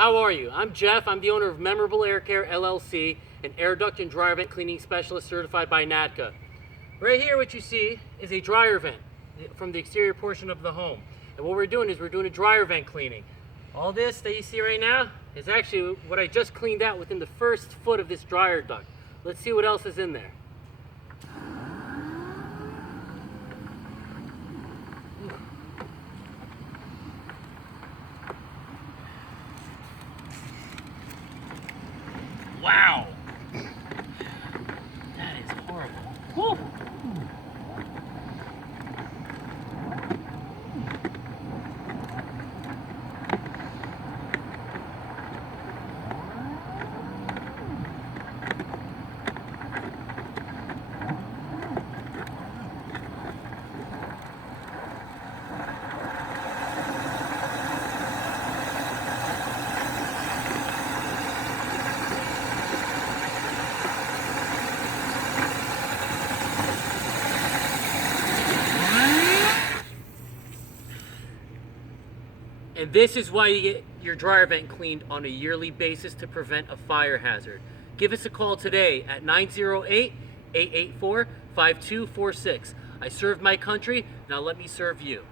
How are you? I'm Jeff. I'm the owner of Memorable Air Care LLC, an air duct and dryer vent cleaning specialist certified by NADCA. Right here, what you see is a dryer vent from the exterior portion of the home. And what we're doing is we're doing a dryer vent cleaning. All this that you see right now is actually what I just cleaned out within the first foot of this dryer duct. Let's see what else is in there. Wow! That is horrible. Whew. And this is why you get your dryer vent cleaned on a yearly basis to prevent a fire hazard. Give us a call today at 908-884-5246. I served my country, now let me serve you.